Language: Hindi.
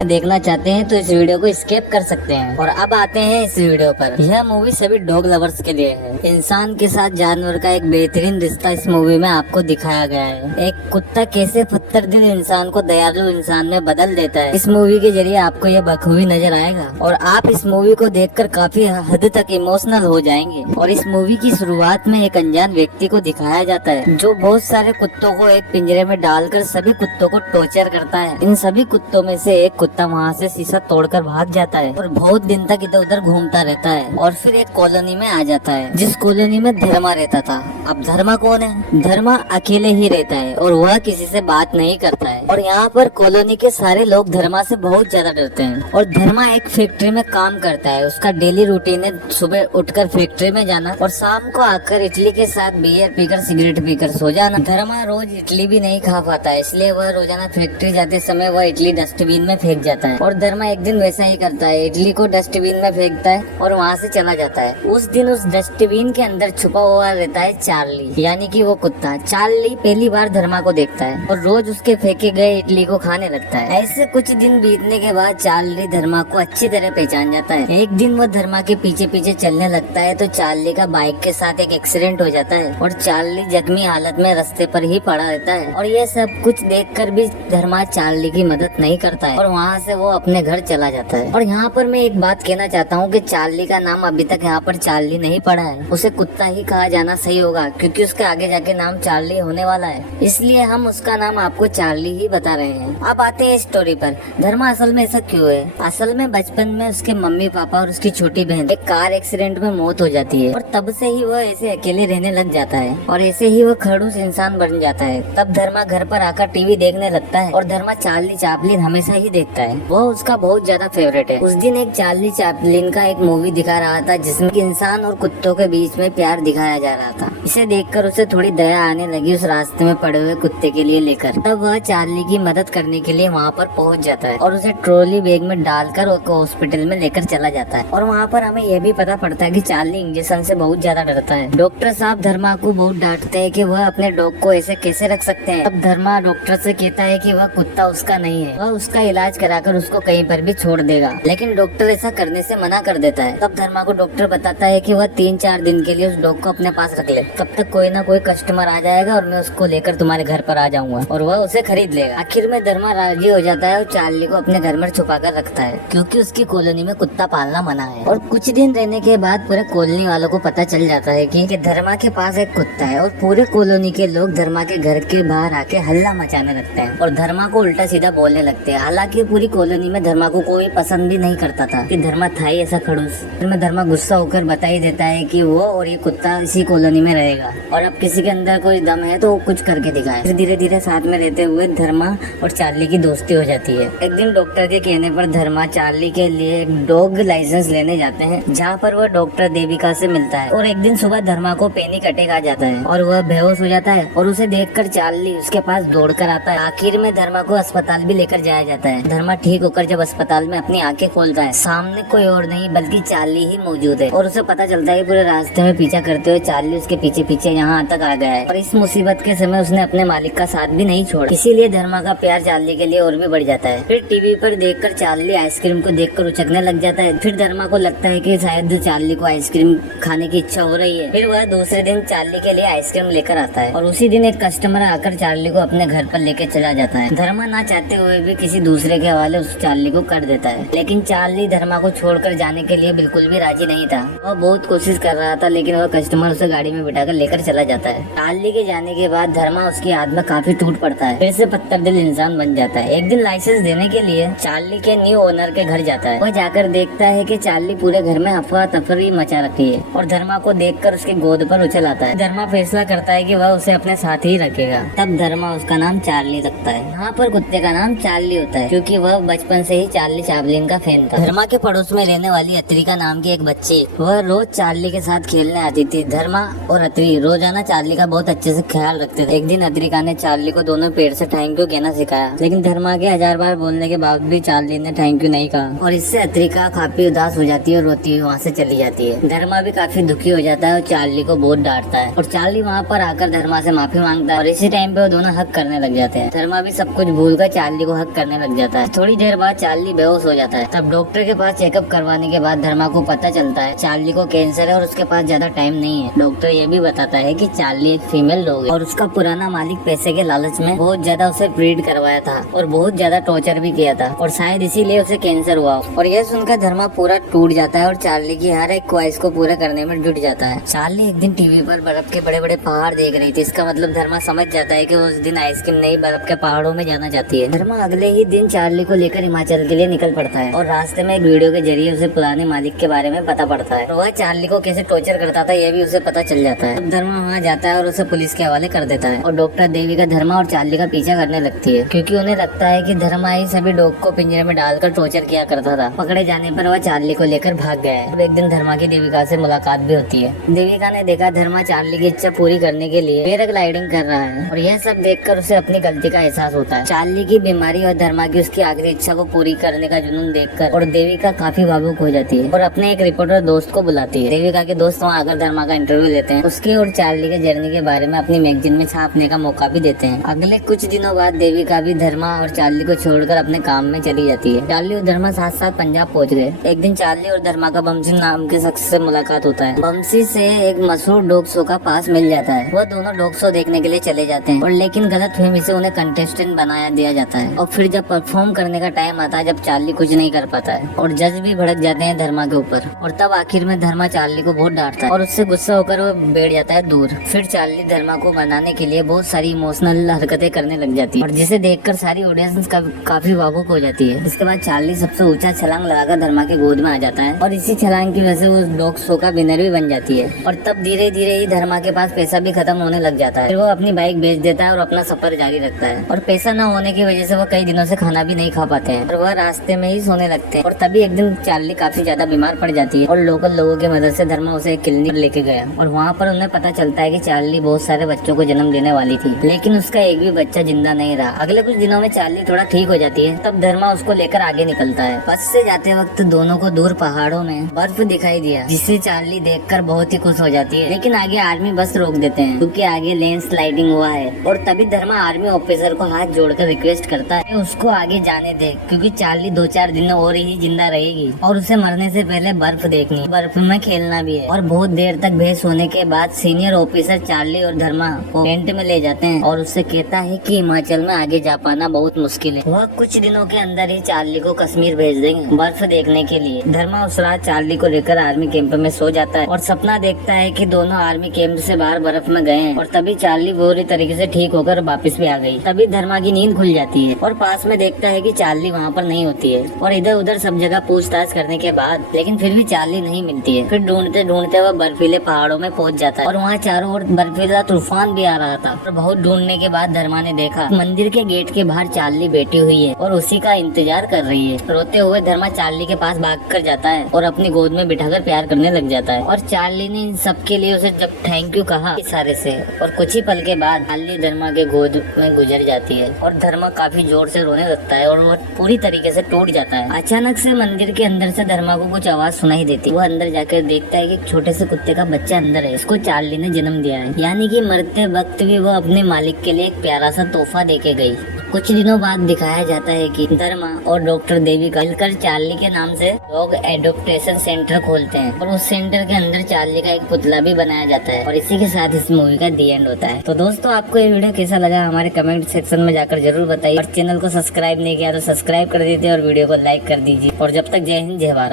देखना चाहते हैं तो इस वीडियो को स्किप कर सकते हैं। और अब आते हैं इस वीडियो पर। यह मूवी सभी डॉग लवर्स के लिए है। इंसान के साथ जानवर का एक बेहतरीन रिश्ता इस मूवी में आपको दिखाया गया है। एक कुत्ता कैसे 70 दिन इंसान को दयालु इंसान में बदल देता है, इस मूवी के जरिए आपको यह बखूबी नजर आएगा और आप इस मूवी को देखकर काफी हद तक इमोशनल हो जाएंगे। और इस मूवी की शुरुआत में एक अनजान व्यक्ति को दिखाया जाता है जो बहुत सारे कुत्तों को एक पिंजरे में डालकर सभी कुत्तों को टॉर्चर करता है। इन सभी कुत्तों में से एक कुत्ता वहाँ से शीशा तोड़कर भाग जाता है और बहुत दिन तक इधर उधर घूमता रहता है और फिर एक कॉलोनी में आ जाता है जिस कॉलोनी में धर्मा रहता था। अब धर्मा कौन है? धर्मा अकेले ही रहता है और वह किसी से बात नहीं करता है। और यहाँ पर कॉलोनी के सारे लोग धर्मा से बहुत ज्यादा डरते हैं। और धर्मा एक फैक्ट्री में काम करता है। उसका डेली रूटीन है सुबह उठकर फैक्ट्री में जाना और शाम को आकर इडली के साथ बियर पीकर सिगरेट पीकर सो जाना। धर्मा रोज इडली भी नहीं खा पाता है, इसलिए वह रोजाना फैक्ट्री जाते समय वह इडली डस्टबिन में फेंक जाता है। और धर्मा एक दिन वैसा ही करता है, इडली को डस्टबिन में फेंकता है और वहाँ से चला जाता है। उस दिन उस डस्टबिन के अंदर छुपा हुआ रहता है चार्ली, यानी कि वो कुत्ता। चार्ली पहली बार धर्मा को देखता है और रोज उसके फेंके गए इडली को खाने लगता है। ऐसे कुछ दिन बीतने के बाद चार्ली धर्मा को अच्छी तरह पहचान जाता है। एक दिन वो धर्मा के पीछे पीछे चलने लगता है तो चार्ली का बाइक के साथ एक एक्सीडेंट हो जाता है और चार्ली जख्मी हालत में रास्ते पर ही पड़ा रहता है। और ये सब कुछ देखकर भी धर्मा चार्ली की मदद नहीं करता है और वहाँ से वो अपने घर चला जाता है। और यहाँ पर मैं एक बात कहना चाहता हूँ कि चार्ली का नाम अभी तक यहाँ पर चार्ली नहीं पड़ा है, उसे कुत्ता ही कहा जाना सही होगा क्योंकि उसके आगे जाके नाम चार्ली होने वाला है, इसलिए हम उसका नाम आपको चार्ली ही बता रहे हैं। अब आते हैं स्टोरी पर। धर्मा असल में ऐसा क्यों है? असल में बचपन में उसके मम्मी पापा और उसकी छोटी बहन एक कार एक्सीडेंट में मौत हो जाती है और तब से ही वह ऐसे अकेले रहने लग जाता है और ऐसे ही वह खड़ूस इंसान बन जाता है। तब धर्मा घर पर आकर टीवी देखने लगता है और धर्मा चार्ली चैपलिन हमेशा ही देखता है, वह उसका बहुत ज्यादा फेवरेट है। उस दिन एक चार्ली चैपलिन का एक मूवी दिखा रहा था जिसमें इंसान और कुत्तों के बीच में प्यार दिखाया जा रहा था। इसे देखकर उसे थोड़ी दया आने लगी उस रास्ते में पड़े हुए कुत्ते के लिए लेकर। तब वह चार्ली की मदद करने के लिए वहाँ पर पहुँच जाता है और उसे ट्रॉली बैग में डालकर हॉस्पिटल में लेकर चला जाता है। और वहाँ पर हमें यह भी पता पड़ता है कि चार्ली इंजेक्शन से बहुत ज्यादा डरता है। डॉक्टर साहब धर्मा को बहुत डांटते हैं कि वह अपने डॉग को ऐसे कैसे रख सकते हैं। तब धर्मा डॉक्टर से कहता है कि वह कुत्ता उसका नहीं है, वह उसका इलाज कराकर उसको कहीं पर भी छोड़ देगा, लेकिन डॉक्टर ऐसा करने से मना कर देता है। तब धर्मा को डॉक्टर बताता है कि वह 3-4 दिन के लिए उस डॉग को अपने पास रख ले, तब तक कोई ना कोई कस्टमर आ जाएगा और मैं उसको लेकर तुम्हारे घर पर आ जाऊंगा और वह उसे खरीद लेगा। आखिर में धर्मा राजी हो जाता है और चार्ली को अपने घर में छुपा कर रखता है क्योंकि उसकी कॉलोनी में कुत्ता पालना मना है। और कुछ दिन रहने के बाद पूरे कॉलोनी वालों को पता चल जाता है कि धर्मा के पास एक कुत्ता है और पूरे कॉलोनी के लोग धर्मा के घर के बाहर आके हल्ला मचाने लगते हैं और धर्मा को उल्टा सीधा बोलने लगते हैं। हालांकि पूरी कॉलोनी में धर्मा को कोई पसंद भी नहीं करता था कि धर्मा था ही ऐसा खड़ूस। फिर में धर्मा गुस्सा होकर बता ही देता है कि वो और ये कुत्ता इसी कॉलोनी में रहेगा और अब किसी के अंदर कोई दम है तो वो कुछ करके दिखाए। फिर धीरे धीरे साथ में रहते हुए धर्मा और चार्ली की दोस्ती हो जाती है। एक दिन डॉक्टर के कहने पर धर्मा चार्ली के लिए एक डॉग लाइसेंस लेने जाते हैं जहाँ पर वह डॉक्टर देविका से मिलता है। और एक दिन सुबह धर्मा को पैनिक अटैक आ जाता है और वह बेहोश हो जाता है और उसे देखकर चार्ली उसके पास दौड़कर आता है। आखिर में धर्मा को अस्पताल भी लेकर जाया जाता है। धर्मा ठीक होकर जब अस्पताल में अपनी आंखें खोलता है, सामने कोई और नहीं बल्कि चार्ली ही मौजूद है और उसे पता चलता है पूरे रास्ते में पीछा करते हुए चार्ली उसके पीछे पीछे यहाँ तक आ गया है और इस मुसीबत के समय उसने अपने मालिक का साथ भी नहीं छोड़ा, इसीलिए धर्मा का प्यार चार्ली के लिए और भी बढ़ जाता है। फिर टीवी पर देखकर चार्ली आइसक्रीम को देखकर उचकने लग जाता है। फिर धर्मा को लगता है कि शायद चार्ली को आइसक्रीम खाने की इच्छा हो रही है। फिर वह दूसरे दिन चार्ली के लिए आइसक्रीम लेकर आता है और उसी दिन एक कस्टमर आकर चार्ली को अपने घर पर लेकर चला जाता है। धर्मा ना चाहते हुए भी किसी दूसरे के हवाले उस चार्ली को कर देता है, लेकिन चार्ली धर्मा को छोड़कर जाने के लिए बिल्कुल भी राजी नहीं था। वह बहुत कोशिश कर रहा था लेकिन वह कस्टमर उसे गाड़ी में बिठाकर लेकर चला जाता है। चार्ली के जाने के बाद धर्मा उसकी आत्मा काफी टूट पड़ता है, फिर से पत्थर दिल इंसान बन जाता है। एक दिन लाइसेंस देने के लिए चार्ली के न्यू ओनर के घर जाता है। वह जाकर देखता है कि चार्ली पूरे घर में अफवाह तफरी मचा रखी है और धर्मा को देखकर उसके गोद पर उछल आता है। धर्मा फैसला करता है कि वह उसे अपने साथ ही रखेगा। तब धर्मा उसका नाम चार्ली रखता है। यहाँ पर कुत्ते का नाम चार्ली होता है क्योंकि वह बचपन से ही चार्ली चैपलिन का फैन था। धर्मा के पड़ोस में रहने वाली अत्रिका नाम की एक बच्ची, वह रोज चार्ली के साथ खेलने आती थी। धर्मा और अत्री रोजाना चार्ली का बहुत अच्छे से ख्याल रखते थे। एक दिन अत्रिका ने चार्ली को दोनों पेड़ से थैंक यू कहना सिखाया, लेकिन धर्मा के 1000 बार बोलने के बाद भी चार्ली ने थैंक यू नहीं कहा और इससे अत्रिका काफी उदास हो जाती है और रोती हुई वहाँ से चली जाती है। धर्मा भी काफी दुखी हो जाता है और चार्ली को बहुत डांटता है और चार्ली वहाँ पर आकर धर्मा से माफी मांगता है और इसी टाइम पे वो दोनों हक करने लग जाते हैं। धर्मा भी सब कुछ भूलकर चार्ली को हक करने लग जाता है। थोड़ी देर बाद चार्ली बेहोश हो जाता है। तब डॉक्टर के पास चेकअप करवाने के बाद धर्मा को पता चलता है चार्ली को कैंसर है और उसके पास ज्यादा टाइम नहीं है। डॉक्टर ये भी बताता है कि चार्ली एक फीमेल डॉग है और उसका पुराना मालिक पैसे के लालच में बहुत ज्यादा उसे ब्रीड करवाया था और बहुत ज्यादा टॉर्चर भी किया था और शायद इसीलिए उसे कैंसर हुआ। और यह सुनकर धर्मा पूरा टूट जाता है और चार्ली की हर एक ख्वाहिश को पूरा करने में जुट जाता है। चार्ली एक दिन टीवी पर बर्फ के बड़े बड़े पहाड़ देख रही थी। इसका मतलब धर्मा समझ जाता है कि उस दिन आइसक्रीम नहीं बर्फ के पहाड़ों में जाना चाहती है। धर्मा अगले ही दिन चार्ली को लेकर हिमाचल के लिए निकल पड़ता है और रास्ते में एक वीडियो के जरिए उसे पुराने मालिक के बारे में पता पड़ता है। वह चार्ली को कैसे टॉर्चर करता था यह भी उसे पता चल जाता है। धर्मा वहाँ जाता है और उसे पुलिस के हवाले कर देता है और डॉक्टर देविका धर्मा और चार्ली का पीछा करने लगती है क्योंकि उन्हें लगता है कि धर्मा ही सभी डॉग को पिंजरे में डालकर टॉर्चर किया करता था। पकड़े जाने पर वह चार्ली को लेकर भाग गया है। एक दिन धर्मा की देविका से मुलाकात भी होती है। देविका ने देखा धर्मा चार्ली की इच्छा पूरी करने के लिए पैराग्लाइडिंग कर रहा है और यह सब देखकर उसे अपनी गलती का एहसास होता है। चार्ली की बीमारी और धर्मा की उसकी आखिरी इच्छा को पूरी करने का जुनून देखकर और देविका काफी भावुक हो जाती है और अपने एक रिपोर्टर दोस्त को बुलाती है। देविका के दोस्त वहाँ आकर धर्मा का इंटरव्यू लेते हैं। उसके और चार्ली के जर्नी के बारे में अपनी मैगजीन में छापने का मौका भी देते हैं। अगले कुछ दिनों बाद देविका भी धर्मा और चार्ली को छोड़कर अपने काम में चली जाती है। चार्ली और धर्मा साथ साथ पंजाब पहुंच गए। एक दिन चार्ली और धर्मा का बमसी नाम के शख्स से मुलाकात होता है। बमसी से एक मशहूर डॉग शो का पास मिल जाता है। वह दोनों डॉग शो देखने के लिए चले जाते हैं और लेकिन गलत फहमी से उन्हें कंटेस्टेंट बनाया दिया जाता है। और फिर जब परफॉर्म करने का टाइम आता है जब चार्ली कुछ नहीं कर पाता है और जज भी भड़क जाते हैं धर्मा के ऊपर और तब आखिर में धर्मा चार्ली को बहुत डांटता है और उससे गुस्सा होकर वो बैठ जाता है दूर। फिर चार्ली धर्मा को मनाने के लिए बहुत सारी इमोशनल हरकतें करने लग जाती है और जिसे देखकर सारी ऑडियंस काफी भावुक हो जाती है। इसके बाद चार्ली सबसे ऊंचा छलांग लगाकर धर्मा के गोद में आ जाता है और इसी छलांग की वजह से वो डॉग शो का विनर भी बन जाती है। और तब धीरे धीरे ही धर्मा के पास पैसा भी खत्म होने लग जाता है। फिर वो अपनी बाइक बेच देता है और अपना सफर जारी रखता है और पैसा न होने की वजह से वो कई दिनों से खाना भी नहीं खा पाते हैं और वह रास्ते में ही सोने लगते हैं। और तभी एक दिन चार्ली काफी ज्यादा बीमार पड़ जाती है और लोकल लोगों की मदद से धर्मा उसे एक क्लिनिक लेके गया और वहाँ पर उन्हें पता चलता है कि चार्ली बहुत सारे बच्चों को जन्म देने वाली थी लेकिन उसका एक भी बच्चा जिंदा नहीं रहा। अगले कुछ दिनों में चार्ली थोड़ा ठीक हो जाती है। तब धर्मा उसको लेकर आगे निकलता है। बस से जाते वक्त दोनों को दूर पहाड़ों में बर्फ दिखाई दिया जिसे चार्ली देखकर बहुत ही खुश हो जाती है। लेकिन आगे आर्मी बस रोक देते हैं क्योंकि आगे लैंड स्लाइडिंग हुआ है और तभी धर्मा आर्मी ऑफिसर को हाथ जोड़कर रिक्वेस्ट करता है उसको आगे जाने दे क्योंकि चार्ली 2-4 दिन और ही जिंदा रहेगी और उसे मरने से पहले बर्फ देखनी, बर्फ में खेलना भी है। और बहुत देर तक बहस होने के बाद सीनियर ऑफिसर चार्ली और धर्मा को टेंट में ले जाते हैं और उससे कहता है कि हिमाचल में आगे जा पाना बहुत मुश्किल है। वह कुछ दिनों के अंदर ही चार्ली को कश्मीर भेज देंगे बर्फ देखने के लिए। धर्मा उस रात चार्ली को लेकर आर्मी कैंप में सो जाता है और सपना देखता है कि दोनों आर्मी कैंप से बाहर बर्फ में गए हैं और तभी चार्ली पूरी तरीके से ठीक होकर वापस भी आ गई। तभी धर्मा की नींद खुल जाती है और पास में देखता है कि चार्ली वहाँ पर नहीं होती है और इधर उधर सब जगह पूछताछ करने के बाद लेकिन फिर भी चार्ली नहीं मिलती है। फिर ढूंढते ढूंढते वह बर्फीले पहाड़ों में पहुंच जाता है और वहाँ चारों ओर बर्फीला तूफान भी आ रहा था। और बहुत ढूंढने के बाद धर्मा ने देखा मंदिर के गेट के बाहर चार्ली बैठी हुई है और उसी का इंतजार कर रही है। रोते हुए धर्मा चार्ली के पास भाग कर जाता है और अपनी गोद में बिठाकर प्यार करने लग जाता है। और चार्ली ने इन सबके लिए उसे जब थैंक यू कहा इशारे से और कुछ ही पल के बाद चार्ली धर्मा के गोद में गुजर जाती है और धर्मा काफी जोर से रोने लगता है और वो पूरी तरीके से टूट जाता है। अचानक से मंदिर के अंदर से धर्मा को कुछ आवाज सुनाई देती है। वो अंदर जाकर देखता है कि एक छोटे से कुत्ते का बच्चा अंदर है। इसको चार्ली ने जन्म दिया है, यानी कि मरते वक्त भी वो अपने मालिक के लिए एक प्यारा सा तोहफा देके गई। कुछ दिनों बाद दिखाया जाता है कि धर्मा और डॉक्टर देविका मिलकर चार्ली के नाम से डॉग एडॉप्टेशन सेंटर खोलते हैं और उस सेंटर के अंदर चार्ली का एक पुतला भी बनाया जाता है और इसी के साथ इस मूवी का दी एंड होता है। तो दोस्तों आपको ये वीडियो कैसा लगा हमारे कमेंट सेक्शन में जाकर जरूर बताइए और चैनल को सब्सक्राइब नहीं किया तो सब्सक्राइब कर दीजिए और वीडियो को लाइक कर दीजिए और जब तक जय हिंद जय भारत।